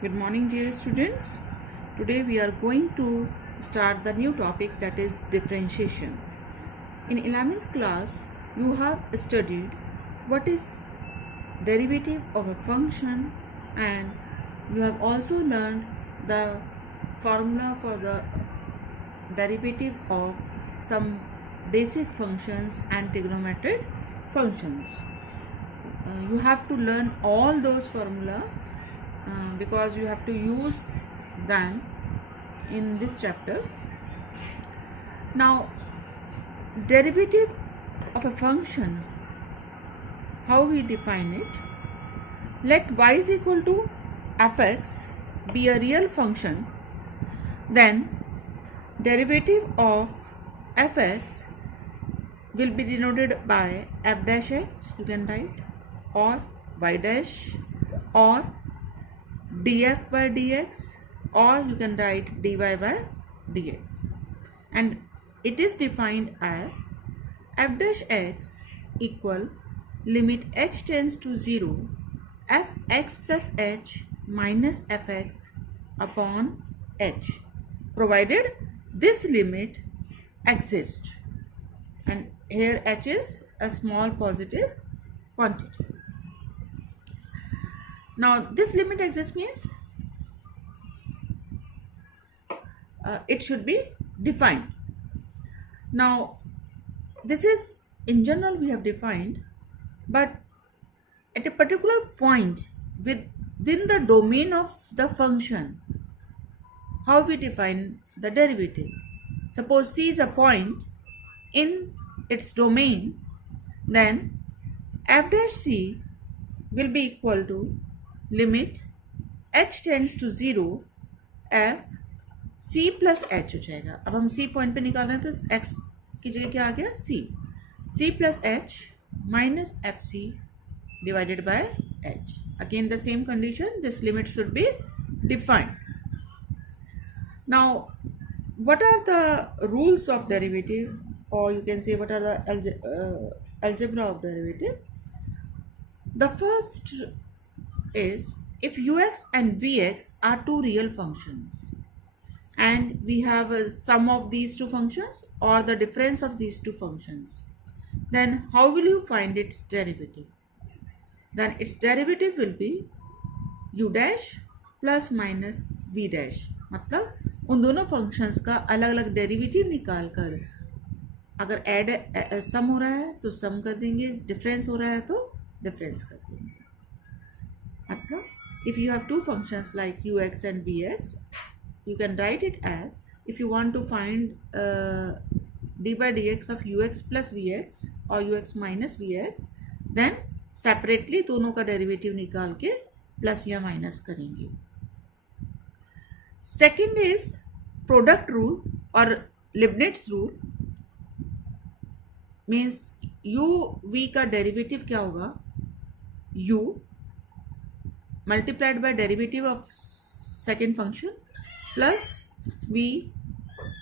Good morning, dear students. Today we are going to start the new topic, that is differentiation. In 11th class, you have studied what is derivative of a function, and you have also learned the formula for the derivative of some basic functions and trigonometric functions. You have to learn all those formula because you have to use them in this chapter. Now, derivative of a function, how we define it? Let y is equal to fx be a real function, then derivative of fx will be denoted by f dash x, you can write, or y dash, or df by dx, or you can write dy by dx, and it is defined as f dash x equal limit h tends to 0 fx plus h minus fx upon h, provided this limit exists, and here h is a small positive quantity. Now this limit exists means it should be defined. Now this is in general we have defined, but at a particular point within the domain of the function, how we define the derivative. Suppose C is a point in its domain, then f dash C will be equal to limit h tends to 0 f c plus h हो जाएगा. अब हम c point पे निकाल रहे हैं तो x की जगह क्या आ गया, c plus h minus F C divided by h. Again the same condition, this limit should be defined. Now what are the rules of derivative, or you can say what are the algebra of derivative? The first is if ux and vx are two real functions and we have a sum of these two functions or the difference of these two functions, then how will you find its derivative? Then its derivative will be u dash plus minus v dash. मतलब उन दोनों functions का अलग अलग derivative निकाल कर अगर add some हो रहा है तो सम कर देंगे, डिफरेंस हो रहा है तो डिफरेंस कर देंगे. मतलब if you have two functions like ux and vx, you can write it as, if you want to find d by dx of ux plus vx or ux minus vx, then separately दोनों का derivative निकाल के plus या minus करेंगे. Second is product rule और Leibniz rule. Means u v का derivative क्या होगा, u multiplied by derivative of second function plus v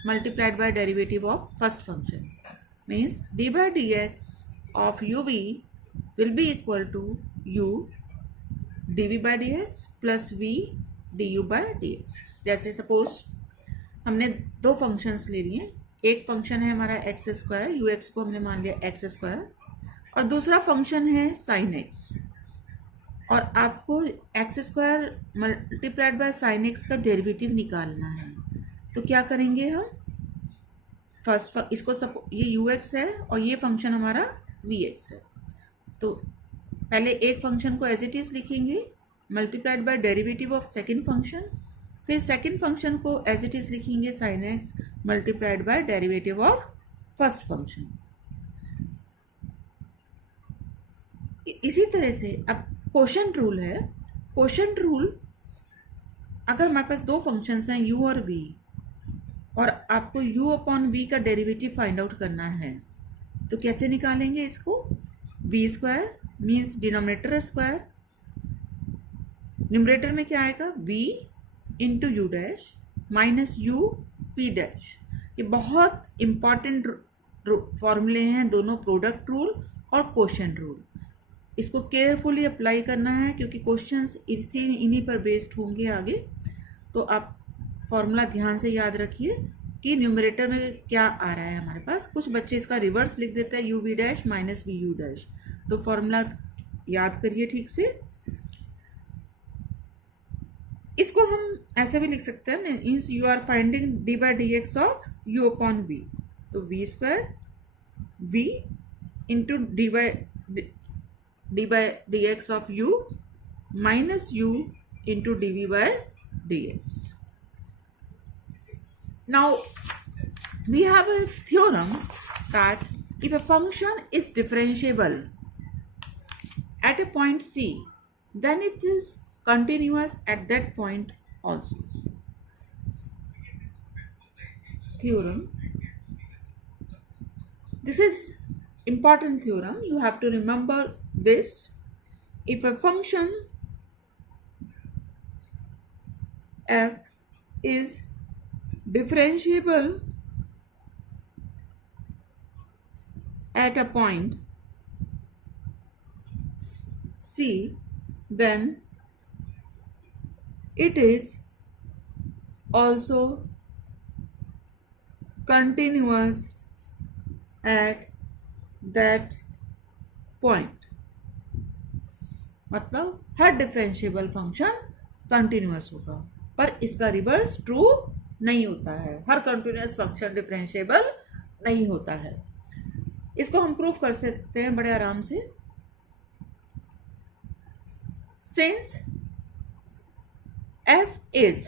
multiplied by derivative of first function. Means d by dx of uv will be equal to u dv by dx plus v du by dx. जैसे suppose हमने दो functions ले लिए, एक function है हमारा x square, you x को हमने मान लिया एक्स स्क्वायर, और दूसरा फंक्शन है साइन एक्स, और आपको x square multiplied by sine x का डेरिवेटिव निकालना है. तो क्या करेंगे हम, फर्स्ट इसको ये यू एक्स है और ये फंक्शन हमारा वी एक्स है, तो पहले एक फंक्शन को एज इट इज लिखेंगे multiplied by derivative of second function, फिर सेकेंड फंक्शन को एज इट इज लिखेंगे sine x multiplied by derivative of first function. इसी तरह से अब कोशेंट रूल है. कोशेंट रूल, अगर हमारे पास दो फंक्शंस हैं u और v, और आपको u अपॉन v का डेरिवेटिव फाइंड आउट करना है, तो कैसे निकालेंगे इसको, v square means denominator square, numerator में क्या आएगा v into you dash minus you v dash. ये बहुत इंपॉर्टेंट फॉर्मूले हैं दोनों, प्रोडक्ट रूल और कोशेंट रूल. इसको केयरफुली अप्लाई करना है क्योंकि क्वेश्चंस इन्हीं पर बेस्ड होंगे आगे। तो आप फॉर्मूला ध्यान से याद रखिए कि न्यूमरेटर में क्या आ रहा है हमारे पास। कुछ बच्चे इसका रिवर्स लिख देते हैं, u v dash minus v u dash. तो फॉर्मूला याद करिए ठीक से। इसको हम ऐसे भी लिख सकते हैं, means you are finding d by D x of u upon v. तो v square v into d by D x of u minus u into dv by dx. Now we have a theorem that if a function is differentiable at a point C, then it is continuous at that point also. Theorem. This is important theorem. You have to remember this. If a function f is differentiable at a point C, then it is also continuous at that point. मतलब हर differentiable function continuous होगा, पर इसका reverse true नहीं होता है। हर continuous function differentiable नहीं होता है। इसको हम प्रूफ कर सकते हैं बड़े आराम से। Since f is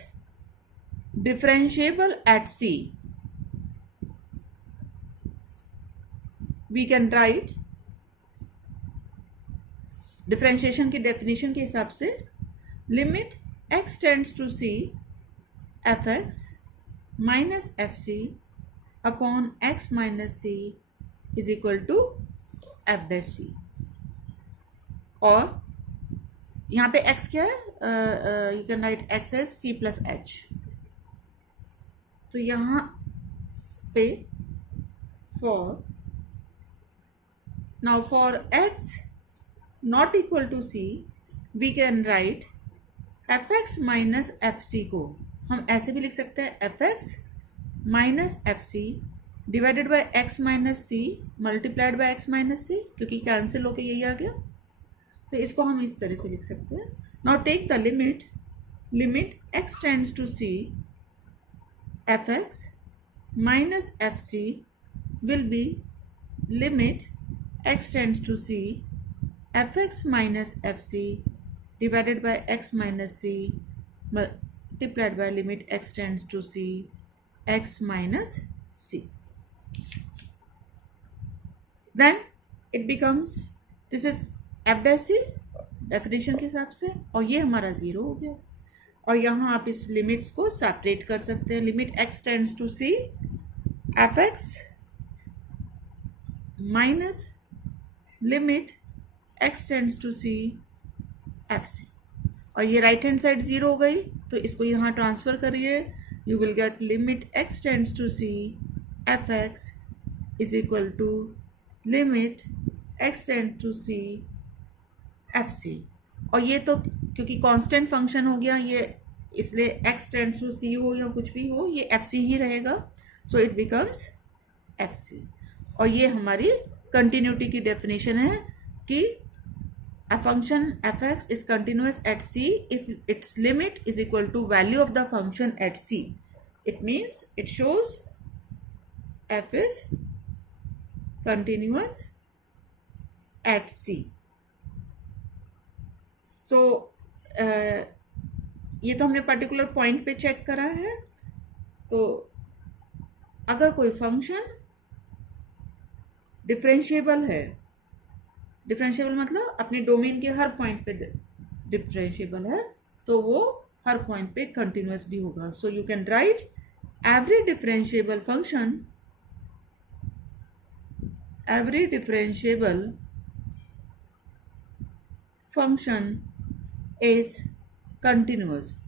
differentiable at c, we can write differentiation की डेफिनेशन के हिसाब से limit x tends to c F X minus F C upon X minus C is equal to F dash C. और यहाँ पे x क्या है, you can write x as c plus H. तो यहाँ पे for now for x not equal to c, we can write fx minus fc को हम ऐसे भी लिख सकते हैं, fx minus fc divided by x minus C multiplied by x minus C, क्योंकि कैंसिल होके यही आ गया। तो इसको हम इस तरह से लिख सकते हैं। Now take the limit x tends to c fx minus fc will be limit x tends to c fx minus fc divided by x minus c multiplied by limit x tends to c x minus c. Then it becomes, this is f dash c definition के हिसाब से, और ये हमारा 0 हो गया। और यहाँ आप इस लिमिट्स को सेपरेट कर सकते हैं। Limit x tends to c fx minus limit x tends to c f c, और ये राइट हैंड साइड 0 हो गई, तो इसको यहाँ ट्रांसफर करिए। You will get limit x tends to c F x is equal to limit x tends to c f c. और ये तो क्योंकि कांस्टेंट फंक्शन हो गया ये, इसलिए x टेंड्स टू c हो या कुछ भी हो, ये एफ सी ही रहेगा। So it becomes f c. और ये हमारी कंटिन्यूटी की डेफिनेशन है कि a function fx is continuous at c if its limit is equal to value of the function at c. It means it shows f is continuous at c. So ये तो हमने particular point पे check करा है। तो अगर कोई function differentiable है, डिफरेंशिएबल मतलब अपने डोमेन के हर पॉइंट पे डिफरेंशिएबल है, तो वो हर पॉइंट पे कंटिन्यूअस भी होगा। सो you can right every differentiable function is continuous.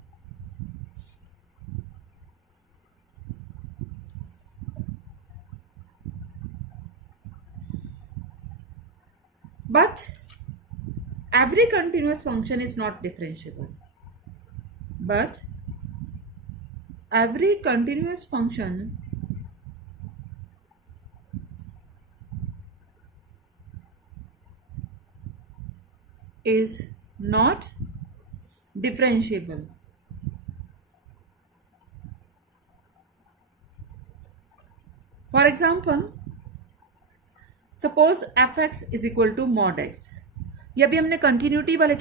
But every continuous function is not differentiable, but every continuous function is not differentiable. For example, suppose fx is equal to mod x. ये अभी हमने continuity वाले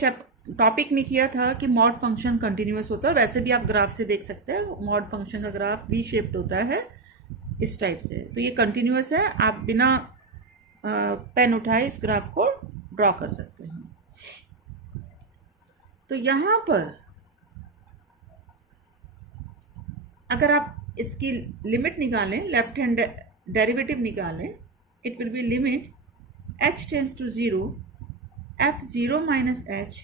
topic में किया था कि mod function continuous होता है. वैसे भी आप ग्राफ से देख सकते हैं मॉड फंक्शन का ग्राफ वी शेप्ड होता है इस टाइप से. तो ये कंटिन्यूअस है, आप बिना पेन उठाए इस ग्राफ को ड्रॉ कर सकते हैं. तो यहाँ पर अगर आप इसकी लिमिट निकालें, लेफ्ट हैंड डेरिवेटिव निकालें, it will be limit h tends to 0 f0 minus h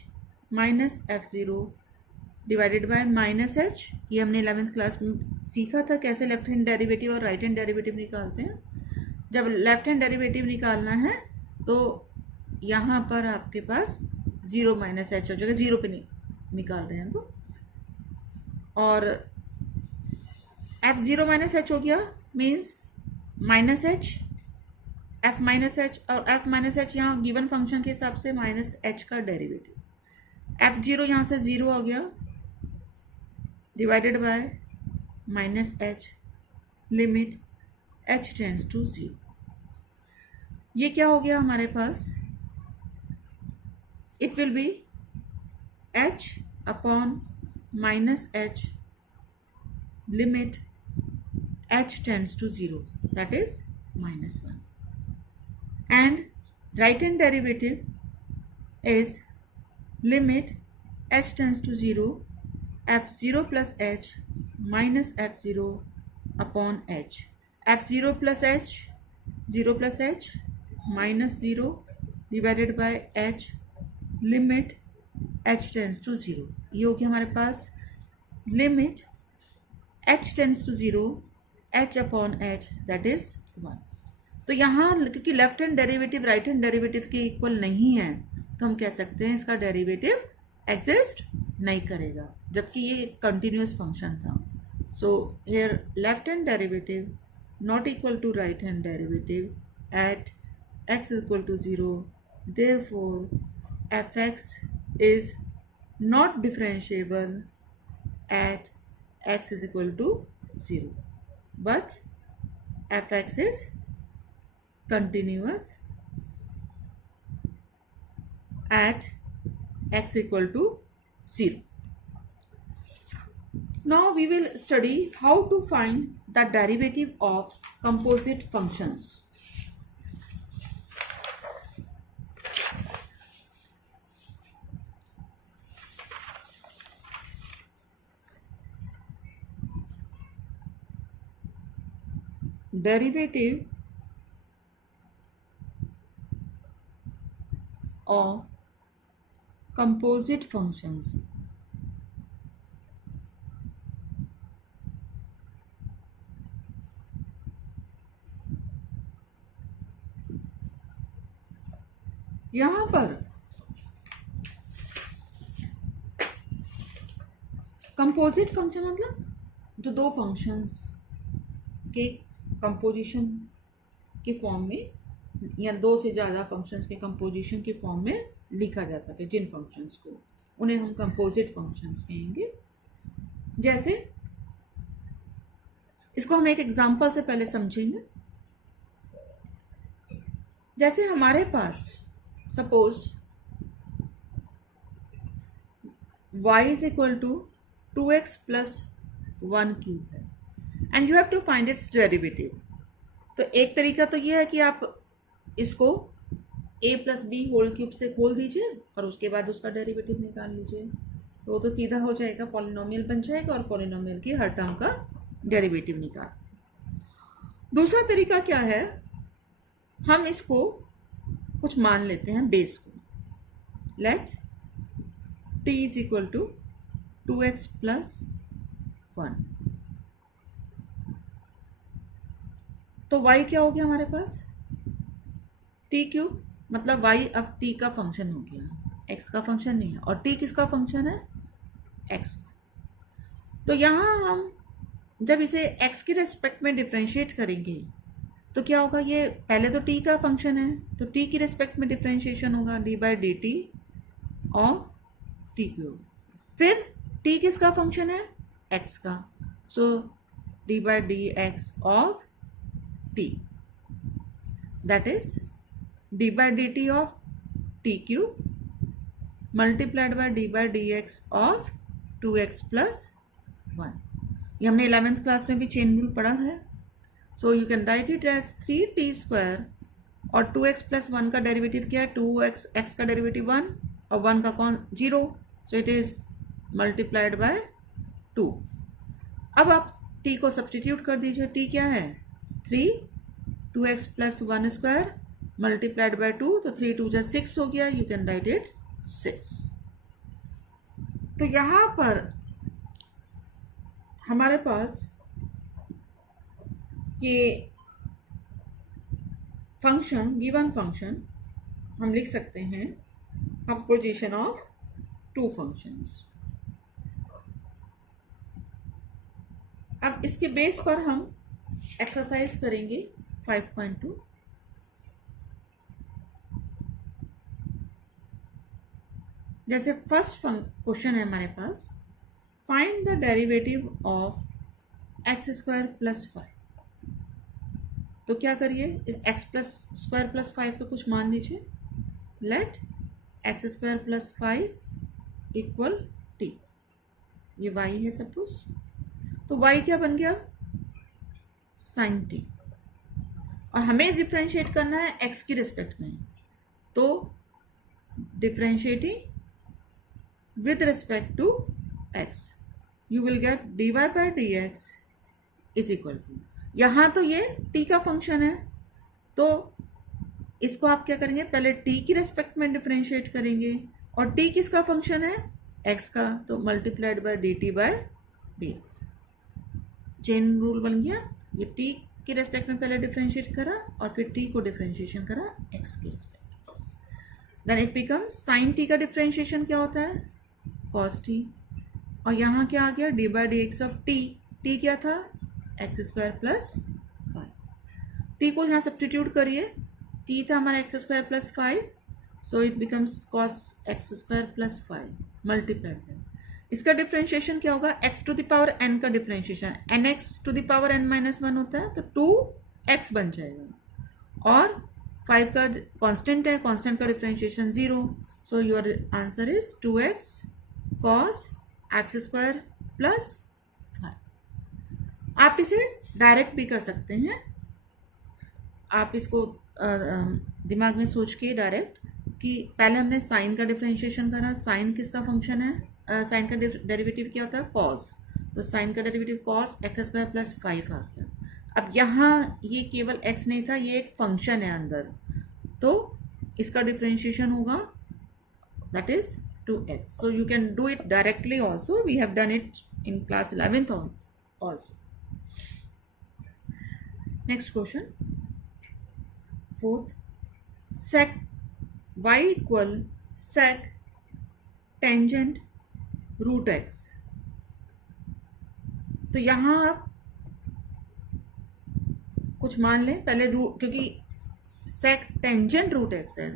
minus f0 divided by minus h. ये हमने 11th क्लास में सीखा था कैसे लेफ्ट हैंड डेरिवेटिव और राइट हैंड डेरिवेटिव निकालते हैं. जब लेफ्ट हैंड डेरिवेटिव निकालना है तो यहाँ पर आपके पास 0 माइनस h हो जाएगा, 0 पे निकाल रहे हैं तो. और f0 माइनस h हो गया means minus h, f minus h, और f माइनस h यहाँ गिवन फंक्शन के हिसाब से माइनस h का डेरिवेटिव. f0 यहाँ से 0 हो गया divided by minus h limit h tends to 0. ये क्या हो गया हमारे पास, it will be h upon minus h limit h tends to 0, that is minus 1. And right hand derivative is limit h tends to 0 f0 plus h minus f0 upon h. f0 plus h, 0 plus h minus 0 divided by h limit h tends to 0. ये हो गया हमारे पास limit h tends to 0 h upon h, that is 1. तो यहाँ क्योंकि left hand derivative right hand derivative के equal नहीं है तो हम कह सकते हैं इसका डेरिवेटिव एग्जिस्ट नहीं करेगा, जबकि ये एक कंटिन्यूअस फंक्शन था. So here left hand derivative not equal to right hand derivative at x is equal to 0, therefore fx is not differentiable at x is equal to 0, but fx is continuous at x equal to 0. Now we will study how to find the derivative of composite functions. Derivative of composite functions. यहाँ पर composite function मतलब जो दो functions के composition के form में या दो से ज़्यादा फंक्शंस के कंपोजिशन के फॉर्म में लिखा जा सके, जिन फंक्शंस को उन्हें हम कंपोजिट फंक्शंस कहेंगे. जैसे इसको हम एक एग्जांपल से पहले समझेंगे. जैसे हमारे पास suppose y is equal to 2x plus 1 cube है and you have to find its derivative. तो एक तरीका तो ये है कि आप इसको a plus b whole cube से खोल दीजिए और उसके बाद उसका डेरिवेटिव निकाल लीजिए, तो वो तो सीधा हो जाएगा, पॉलिनोमियल बन जाएगा और पॉलिनोमियल की हर टर्म का डेरिवेटिव निकाल. दूसरा तरीका क्या है, हम इसको कुछ मान लेते हैं बेस को. Let t is equal to 2x plus 1. तो y क्या हो गया हमारे पास, t क्यूब, मतलब y अब t का फंक्शन हो गया. एक्स का फंक्शन नहीं है, और टी किसका फंक्शन है, एक्स का। तो यहाँ हम जब इसे एक्स के रेस्पेक्ट में डिफ्रेंशिएट करेंगे तो क्या होगा, ये पहले तो टी का फंक्शन है तो टी की रेस्पेक्ट में डिफ्रेंशिएशन होगा D by D T of T cube. फिर टी किसका फंक्शन है, एक्स का, so D by D x of T, that is D by D T of T cube multiplied by D by D x of 2x plus 1। ये हमने 11th class में भी chain rule पढ़ा है। So you can write it as 3t square, और 2x plus 1 का derivative क्या है, 2x, x का डेरिवेटिव 1 और 1 का कौन 0, सो इट इज मल्टीप्लाइड बाय 2। अब आप t को सब्सटीट्यूट कर दीजिए, t क्या है 3, 2x plus 1 square multiplied by 2, तो 3 2 6 हो गया, यू कैन राइट इट 6। तो यहाँ पर हमारे पास ये फंक्शन, गिवन फंक्शन हम लिख सकते हैं कंपोजिशन ऑफ टू फंक्शंस। अब इसके बेस पर हम एक्सरसाइज करेंगे 5.2। जैसे फर्स्ट क्वेश्चन है हमारे पास, find the derivative of X square plus 5। तो क्या करिए, इस एक्स प्लस स्क्वायर प्लस 5 का कुछ मान लीजिए, let x square plus 5 equal t, ये वाई है सपोज, तो वाई क्या बन गया साइन टी, और हमें डिफ्रेंशिएट करना है एक्स की रिस्पेक्ट में, तो differentiating with respect to x you will get dy by dx is equal to, यहाँ तो ये t का फंक्शन है तो इसको आप क्या करेंगे, पहले t की रेस्पेक्ट में डिफरेंशिएट करेंगे, और t किसका फंक्शन है x का, तो multiplied by dt by dx। Chain rule बन गया, ये t की रेस्पेक्ट में पहले डिफरेंशिएट करा और फिर t को डिफरेंशिएशन करा x की respect, then it becomes sine t का डिफरेंशिएशन क्या होता है cos t, और यहाँ क्या आ गया D by D x of T, T क्या था एक्स स्क्वायर प्लस 5, टी को यहाँ सब्सटीट्यूट करिए, टी था हमारा x square plus 5, so it becomes cos x square plus 5 multiplied by, इसका डिफरेंशिएशन क्या होगा, x to the power n का differentiation n x to the power n minus 1 होता है, तो 2x बन जाएगा, और 5 का कांस्टेंट है, कांस्टेंट का differentiation 0, so your answer is 2x cos x square plus 5। आप इसे डायरेक्ट भी कर सकते हैं, आप इसको दिमाग में सोच के डायरेक्ट कि पहले हमने साइन का डिफरेंशिएशन करा, साइन किसका फंक्शन है, साइन का डेरिवेटिव क्या होता है कॉस, तो साइन का derivative cos x square plus 5 आ गया। अब यहाँ ये केवल x नहीं था, ये एक फंक्शन है अंदर, तो इसका डिफरेंशिएशन होगा that is 2x, so you can do it directly also, we have done it in class 11th also. Next question, fourth, sec y equal sec tangent root x। तो यहाँ आप कुछ मान लें पहले, रूट, क्योंकि sec tangent root x है,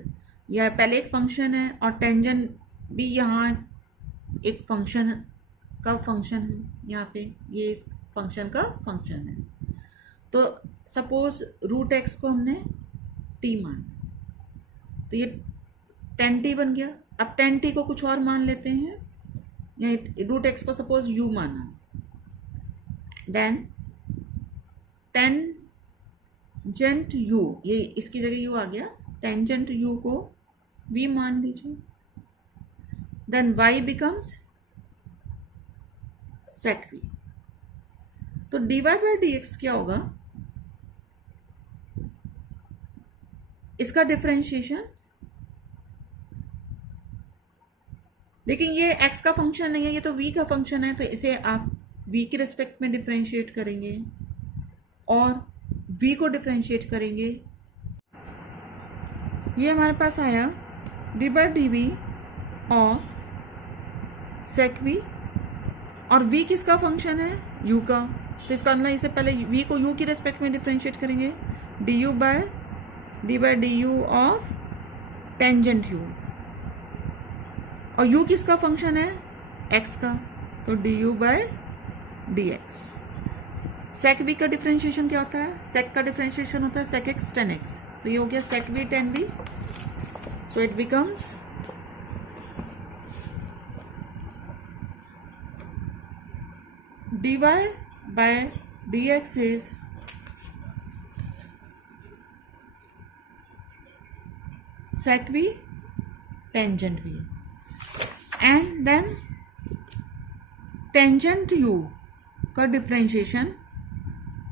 यह पहले एक फंक्शन है और टेंजेंट भी यहाँ एक फंक्शन का फंक्शन है, यहाँ पे ये इस फंक्शन का फंक्शन है, तो सपोज रूट एक्स को हमने t माना, तो ये 10t बन गया। अब 10t को कुछ और मान लेते हैं, यहाँ रूट एक्स को सपोज u माना, देन टेंजेंट u, ये इसकी जगह u आ गया, टेंजेंट u को v मान लीजिए, then y becomes sec v, तो dy by dx क्या होगा, इसका डिफरेंशिएशन, लेकिन ये x का फंक्शन नहीं है, ये तो v का फंक्शन है, तो इसे आप v के रिस्पेक्ट में डिफरेंशिएट करेंगे और v को डिफरेंशिएट करेंगे, ये हमारे पास आया डी बाई डी वी और sec v, और v किसका फंक्शन है, u का, तो इसका मतलब इससे पहले v को u की रेस्पेक्ट में डिफ्रेंशिएट करेंगे, du by du of tangent u, और u किसका फंक्शन है, x का, तो du by dx। sec v का डिफ्रेंशिएशन क्या होता है, sec का डिफ्रेंशिएशन होता है sec x tan x, तो ये हो गया sec v tan v, so it becomes dy by dx is sec v tangent v, and then tangent u का डिफ्रेंशिएशन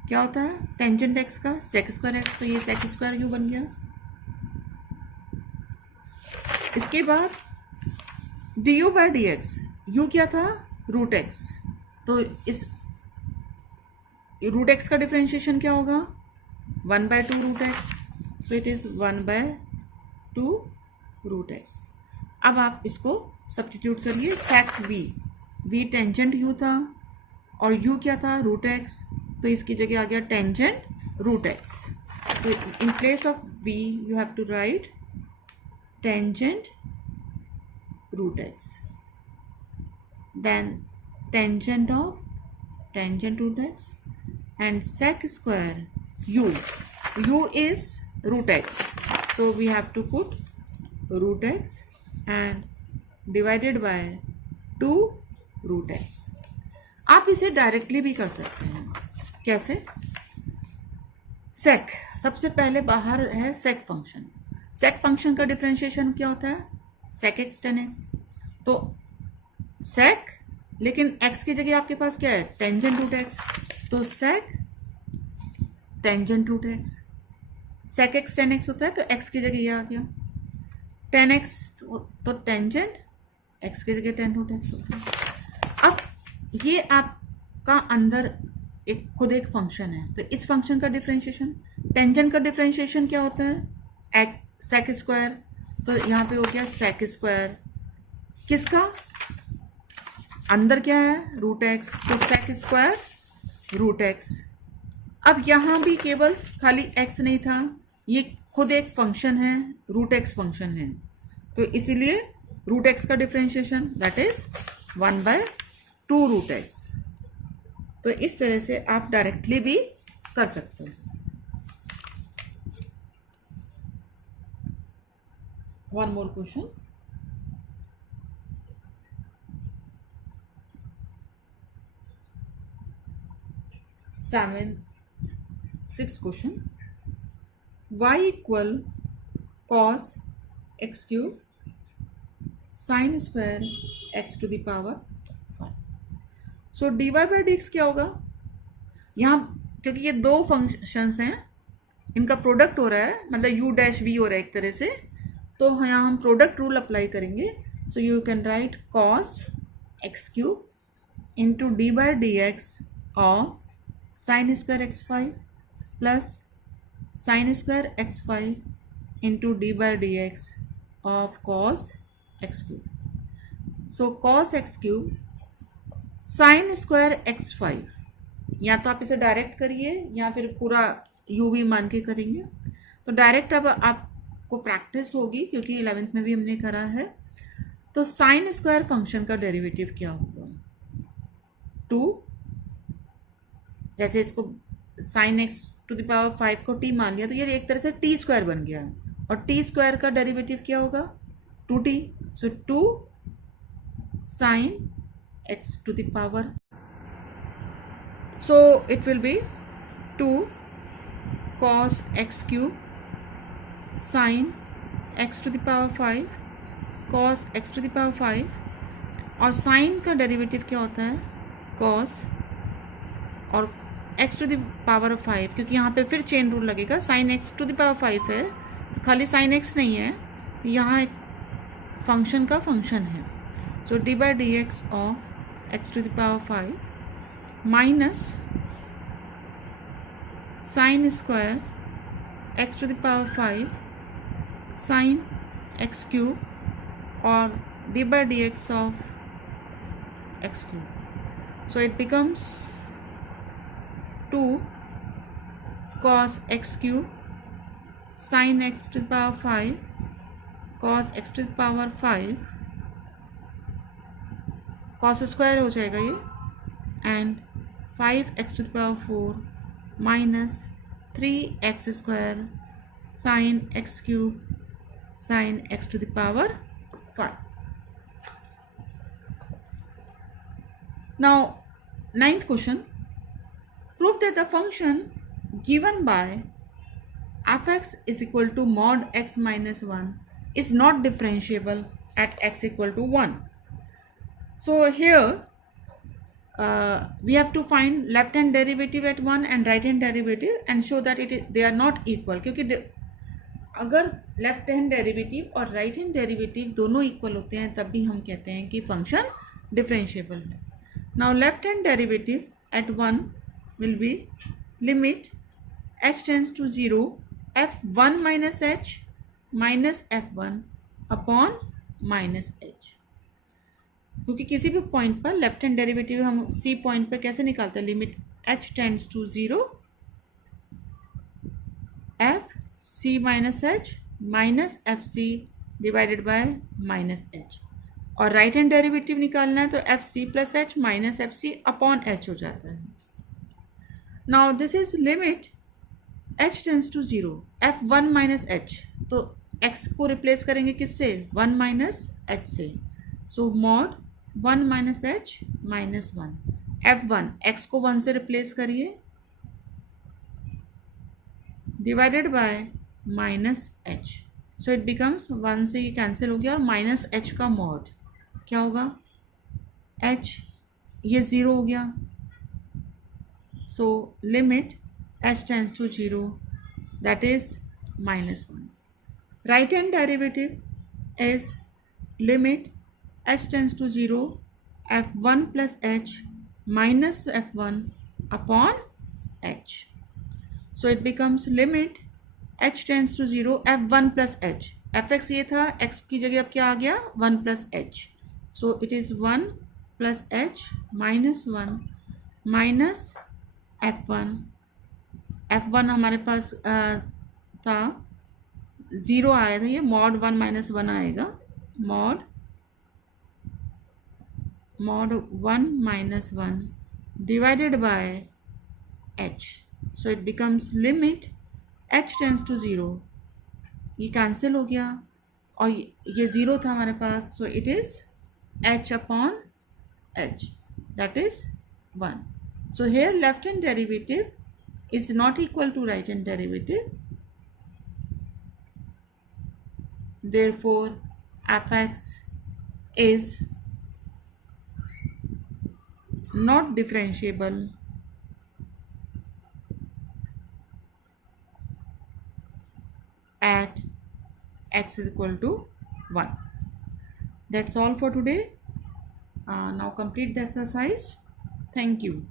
क्या होता है, टेंजेंट x का sec स्क्वायर x, तो ये sec स्क्वायर u बन गया। इसके बाद du by dx, u क्या था, रूट x, तो इस रूट x का डिफ्रेंशिएशन क्या होगा, 1/2 root x, so it is 1/2 root x। अब आप इसको सब्स्टिट्यूट करिए, sec v टेंजेंट u था और u क्या था, रूट x, तो इसकी जगह आ गया टेंजेंट रूट x, तो in place of v you have to write tangent root x, then tangent of tangent root x, and sec square u is root x, so we have to put root x and divided by 2 root x। आप इसे directly भी कर सकते हैं, कैसे, sec सबसे पहले बाहर है sec फंक्शन, sec फंक्शन का डिफरेंशिएशन क्या होता है, sec x tan x, तो sec लेकिन x की जगह आपके पास क्या है, टेंजेंट रूट x, तो sec tangent root x, sec x tan x होता है, तो x की जगह ये आ गया tan x, तो टेंजेंट x की जगह tan रूट x होता है। अब ये आपका अंदर खुद एक फंक्शन है, तो इस फंक्शन का डिफरेंशिएशन, टेंजेंट का डिफरेंशिएशन क्या होता है, sec स्क्वायर, तो यहाँ पे हो गया sec स्क्वायर, किसका, अंदर क्या है, रूट x, तो sec स्क्वायर रूट x। अब यहाँ भी केवल खाली x नहीं था, ये खुद एक फंक्शन है, रूट x फंक्शन है, तो इसीलिए रूट x का differentiation that is 1/2 root x। तो इस तरह से आप डायरेक्टली भी कर सकते हैं। One more question, sixth question, y equal cos x cube sin square x to the power 5, so dy by dx क्या होगा, यहाँ क्योंकि ये दो फंक्शंस हैं, इनका प्रोडक्ट हो रहा है, मतलब u डैश v हो रहा है एक तरह से, तो यहाँ हम प्रोडक्ट रूल अप्लाई करेंगे, सो you can right cos x cube into d by D x of sin square x5 plus sin square x5 into d by dx of cos x cube। So cos x cube sin square x5, या तो आप इसे direct करिए या फिर पूरा u v मान के करेंगे, तो डायरेक्ट अब आपको प्रैक्टिस होगी क्योंकि 11th में भी हमने करा है। तो sin स्क्वायर फंक्शन का डेरिवेटिव क्या होगा, 2, जैसे इसको sin x to the power 5 को t मान लिया, तो ये एक तरह से t स्क्वायर बन गया, और t स्क्वायर का डेरिवेटिव क्या होगा, 2t, so 2 sin x to the power, so it will be 2 cos x cube sin x to the power 5 cos x to the power 5, और sin का डेरिवेटिव क्या होता है, cos, और x to the power of 5, क्योंकि यहाँ पे फिर चेन रूल लगेगा, sin x to the power 5 है तो खाली sin x नहीं है, तो यहाँ एक फंक्शन का फंक्शन है, so D by D x of x to the power 5 minus sin square x to the power 5 sin x cube और d by dx of x cube. So it becomes 2 cos x cube sin x to the power 5 cos x to the power 5 cos square हो जाएगा ये, and 5x to the power 4 minus 3x square sin x cube sin x to the power 5. Now, ninth question. Prove that the function given by fx is equal to mod x minus 1 is not differentiable at x equal to 1. So here we have to find left hand derivative at 1 and right hand derivative and show that they are not equal. क्योंकि अगर left hand derivative और right hand derivative दोनों equal होते हैं तब भी हम कहते हैं कि फंक्शन डिफरेंशिएबल है. Now left hand derivative at 1 will be limit h tends to 0 f1 minus h minus f1 upon minus h. क्योंकि किसी भी पॉइंट पर लेफ्ट हैंड डेरिवेटिव हम c पॉइंट पर कैसे निकालते हैं, limit h tends to 0 f c minus h minus F C divided by minus h. और राइट हैंड डेरिवेटिव निकालना है तो F C plus H minus F C upon H हो जाता है. Now this is limit h tends to 0 f1 minus h. तो x को replace करेंगे किससे, 1 माइनस h से. So mod 1 minus h minus 1 f1 x को 1 से रिप्लेस करिए divided by minus h. So it becomes 1 से ये कैंसिल हो गया और माइनस h का मॉड क्या होगा, h ये 0 हो गया. So limit h tends to 0 that is minus 1. Right hand derivative is limit h tends to 0 f1 plus h minus f1 upon h. So it becomes limit h tends to 0 f1 plus h. fx ये था, x की जगह अब क्या आ गया 1 plus h. So it is 1 plus h minus 1 minus f1. f1 हमारे पास था 0 आया था, ये मॉड 1 माइनस 1 आएगा, mod 1 minus 1 divided by h. So it becomes limit h tends to 0. ये कैंसिल हो गया और ये 0 था हमारे पास. So it is h upon h, that is 1. So here left hand derivative is not equal to right hand derivative. Therefore fx is not differentiable at x is equal to 1. That's all for today. Now complete the exercise. Thank you.